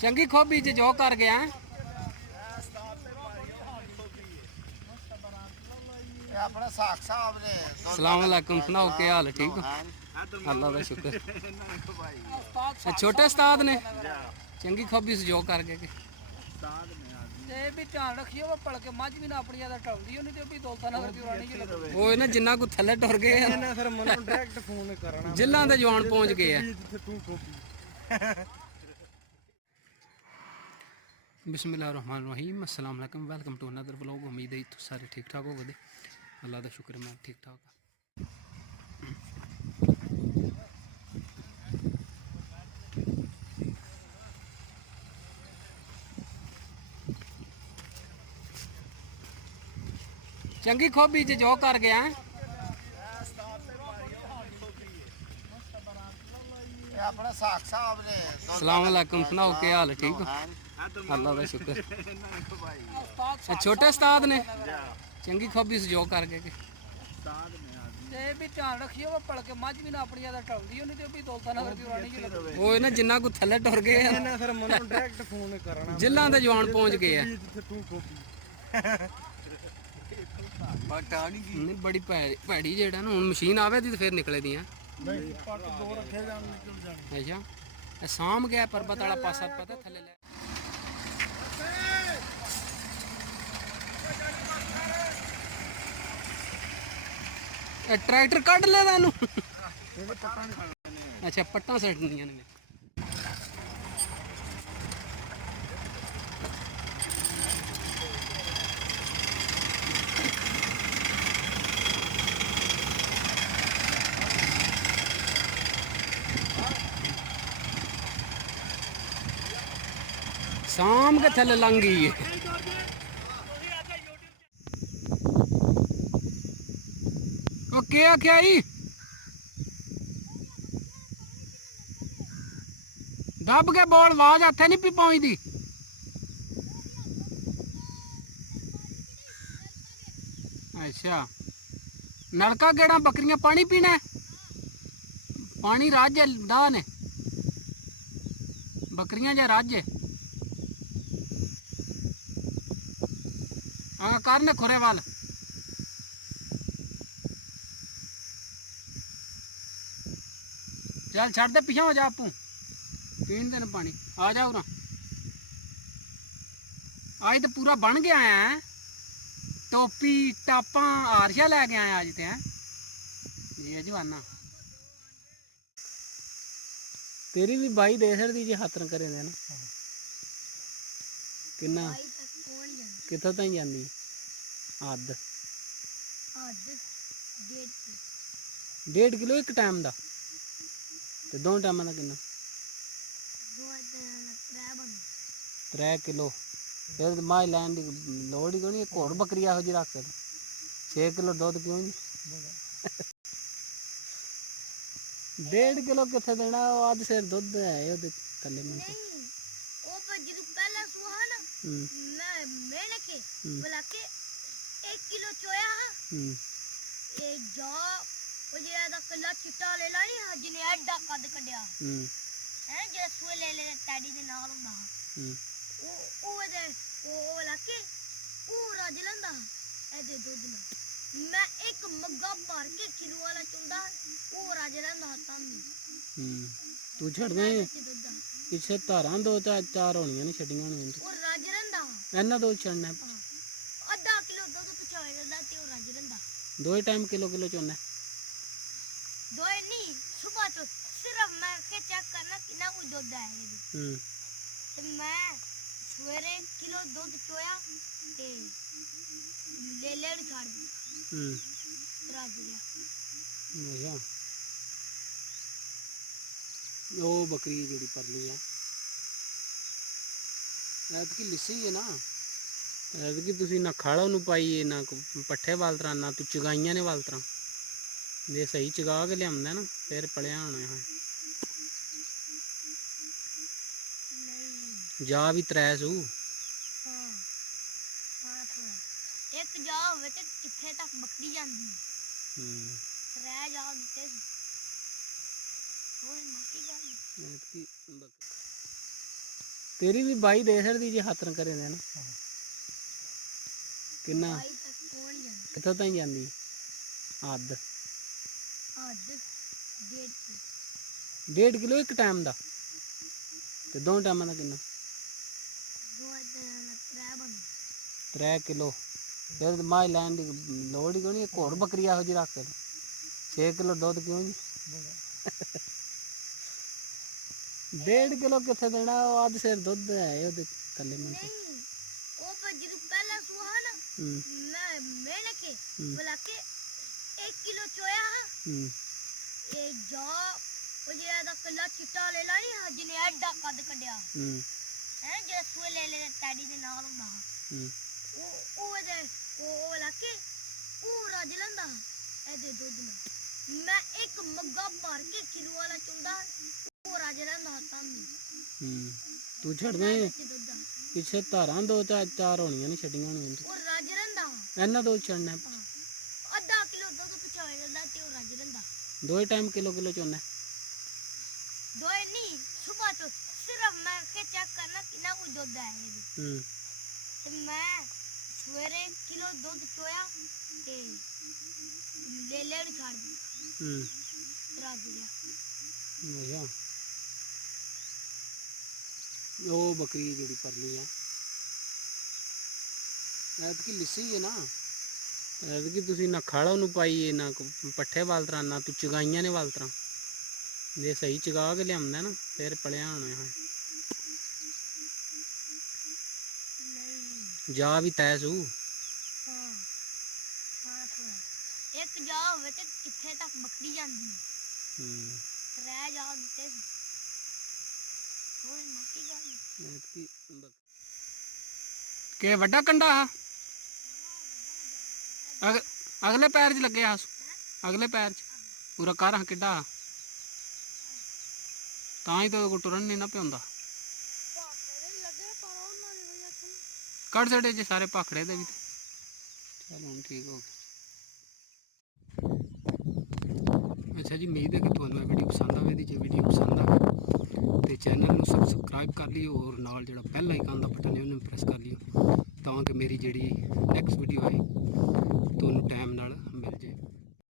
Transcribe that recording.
चंगी खोबी च जो कर गया अपना साख साहब ने सलाम अलैकुम सुनाओ क्या हाल है ठीक हो अल्लाह का शुक्र छोटे उस्ताद ने चंगी खोबी से जो कर गए भी ध्यान रखियो वो पड़ के मज भी ना अपनी ज्यादा टलदी नहीं ते भी दौलता नगर दी रानी की लगे वो ना जिन्ना को थल्ले टुर गए ना फिर मनो डायरेक्ट फोन करना जिला दे जवान पहुंच गए हैं बिस्मिल्लाहिर्रहमानिर्रहीम अस्सलाम वालेकुम वेलकम टू अनदर व्लॉग। उम्मीद है तो सारे ठीक ठाक हो गए अल्लाह का शुक्र मैं ठीक ठाक हाँ। चंगी खोबी च जो कर गया अपना साख साहब ने सलाम अलैकुम सुनाओ क्या हाल है ठीक हो अल्लाह का शुक्र छोटे उस्ताद ने चंगी खोबी से जो कर गए भी ध्यान रखियो वो पड़ के मज भी ना अपनी ज्यादा टलदी नहीं ते भी दौलता नगर दी रानी की लगे वो ना जिन्ना को थल्ले टुर गए हैं ना फिर मनो डायरेक्ट फोन करना जिला दे जवान पहुंच गए हैं नहीं बड़ी भैड़ी जेड़ा ना हुन मशीन आवे दी ते फिर निकले दी हैं अच्छा शाम गया पर्वत वाला पासा पता थल्ले ले ट्रैक्टर कट ले तेन अच्छा पट्टा सटनियां ने शाम के थल्ले लंघ गई है वो क्या क्या ही दब के बोल आवाज हथे नहीं पी पहुंचती अच्छा नलका केड़ा बकरियां पानी पीना है पानी राज दा ने बकरियां जा राज हाँ करने खुरे वाल चल छड़ दे पिछा हो जा आपू पीन देना पानी आ जाओ ना आज तो पूरा बन गया है टोपी टापा आरशा लैके आए अज तो हैं ये जवाना तेरी भी बाई दे सकती जी खातर करे ना किन्ना कितों तक जाती अद्ध 1.5 किलो एक टाइम का ते दो टाइम का किन्ना 3 किलो फिर माई लैन की लोड़ ही क्यों नहीं घोड़ बकरी ਇਹੋ जी रख 6 किलो दुध क्यों जी 1.5 किलो कितने देना अध सिर दुध है थले मन मैं एक मग्गा भर के किलो वाला चुंदा वो राज रंदा तामी तू छड़ दे पिछे धारा दो चार होनियां ने छड़ियां होनियां वो राज रंदा इन्ना दो छड़ना आधा किलो दूध पचाए रंदा ते वो राज रंदा दो ही टाइम किलो किलो चोना दो नहीं सुबह तो सिर्फ मैं के चेक करना कितना कुछ दूध है तो मैं सवेरे किलो दूध चोया ते ले छाड़ दी राज लिया अच्छा वो बकरी जी परली है ऐतकी लिस्सी है ना ऐतकी तुसी ना खाड़ा नू पाई ना पट्ठे वाल तरह ना तू चगाइया ने वाल तरह जे सही चगा के लिया ना फिर पलिया होने हैं जा भी 3 सू एक जा होवे ते किथे तक बकरी जांदी रह जा दिते थोड़ी मोटी गल ਤੇਰੀ ਵੀ ਬਾਈ ਦੇ ਛੱਡਦੀ ਜੇ ਹੱਥ ਨਾਲ ਕਰੇ ਦੇ ਨਾ ਕਿੰਨਾ ਬਾਈ ਤੱਕ ਕੌਣ ਜਾਂਦਾ ਕਿੱਥੋਂ ਤਾਈਂ ਜਾਂਦੀ ਅੱਧ ਅੱਧ 1.5 1.5 ਕਿਲੋ ਇੱਕ ਟਾਈਮ ਦਾ ਤੇ ਦੋ ਟਾਈਮਾਂ ਦਾ ਕਿੰਨਾ ਦੋ ਦਿਨ ਤਰੇ ਬਣ 3 ਕਿਲੋ ਫਿਰ ਮਾਈ ਲੈਣ ਦੀ ਲੋੜ ਹੀ ਕੋਈ ਨਹੀਂ ਇੱਕ ਹੋਰ ਬੱਕਰੀ ਇਹੋ ਜਿਹੀ ਰੱਖ ਕੇ 6 ਕਿਲੋ ਦੁੱਧ ਕਿਉਂ ਜੀ 1.5 ਕਿਲੋ ਕਿੱਥੇ ਦੇਣਾ ਉਹ ਅੱਧ ਸਿਰ ਦੁੱਧ ਹੈ ਉਹਦੇ ਥੱਲੇ ਮਨ ਨਹੀਂ ਉਹ ਪਰ ਜਦੋਂ ਪਹਿਲਾ ਸੁਹਾ ਨਾ मैंने के बोला के 1 किलो चोया ये जा वो जे दा कल्ला चिट्टा ले ला नहीं जिने एडा कद कड्या है जे सुए ले टैडी दे नाल हुंदा ओ जे ओ बोला के पूरा जलंदा ए दे दूध ना मैं एक मग्गा भर के किलो वाला चुंदा पूरा जलंदा तामी तू छड़ दे ਪਿੱਛੇ ਧਾਰਾਂ ਦੋ ਚਾਰ ਹੋਣੀਆਂ ਨੇ ਛੱਡੀਆਂ ਹੋਣੀਆਂ और राज रंदा ਇਹਨਾਂ ਦੋ ਛੱਡਣਾ आधा किलो दूध पिछावे रंदा ते और राज रंदा ਦੋ ਹੀ ਟਾਈਮ ਕਿਲੋ ਕਿਲੋ ਚੋਣਾ दो नहीं सुबह तो सिर्फ मैं के चेक करना कितना कुछ दूध है ये तो मैं सवेरे किलो दूध चोया ते ले छाड़ दी राज दिया ਅੱਛਾ ਉਹ ਬੱਕਰੀ ਜਿਹੜੀ ਪਰਲੀ ਆ ਐਤਕੀ ਲਿੱਸੀ ਹੈ ਨਾ ਐਤਕੀ ਤੁਸੀਂ ਨਾ ਖਾਲਾ ਨੂੰ ਪਾਈਏ ਨਾ ਪੱਠੇ ਵਾਲਤਰਾ ਨਾ ਤੂੰ ਚਗਾਈਆਂ ਨੇ ਵਾਲਤਰਾ ਜੇ ਸਹੀ ਚਗਾ ਕੇ ਲਿਆਉਂਦਾ ਨਾ ਫਿਰ ਪਲਿਆ ਹੋਣਾ ਹੈ ਜਾ ਵੀ ਤੈਸੂ हां हां थोड़ा एक जा होवे ते किथे तक बकरी जांदी रह जा दिते होय मक्की गल ਐਤਕੀ ਕਿ ਵੱਡਾ ਕੰਡਾ ਆ ਅਗਲੇ ਪੈਰ 'ਚ ਲੱਗਿਆ ਅਗਲੇ ਪੈਰ 'ਚ ਪੂਰਾ ਕਰ ਕਿੱਡਾ ਤਾਂ ਹੀ ਤਾਂ ਕੋ ਟੁਰਨ ਨਹੀਂ ਨਾ ਪਿਆਉਂਦਾ ਕੱਢ ਛੱਡੇ ਜੇ ਸਾਰੇ ਭਾਖੜੇ ਦੇ ਵੀ ਚਲ ਹੁਣ ਠੀਕ ਹੋ ਗਿਆ ਅੱਛਾ ਜੀ ਉਮੀਦ ਹੈ ਕਿ ਤੁਹਾਨੂੰ ਇਹ ਵੀਡੀਓ ਪਸੰਦ ਆਵੇਗੀ ਜੇ ਵੀਡੀਓ ਪਸੰਦ ਆਵੇ ਤੇ ਚੈਨਲ ਨੂੰ ਸਬਸਕ੍ਰਾਈਬ ਕਰ ਲਿਓ ਔਰ ਨਾਲ ਜਿਹੜਾ ਬੈਲ ਆਈਕਨ ਦਾ ਬਟਨ ਹੈ ਉਹਨੂੰ ਪ੍ਰੈਸ ਕਰ ਲਿਓ ਤਾਂ ਕਿ ਮੇਰੀ ਜਿਹੜੀ ਨੈਕਸਟ ਵੀਡੀਓ ਆਏ ਤੁਹਾਨੂੰ ਟਾਈਮ ਨਾਲ ਮਿਲ ਜੇ।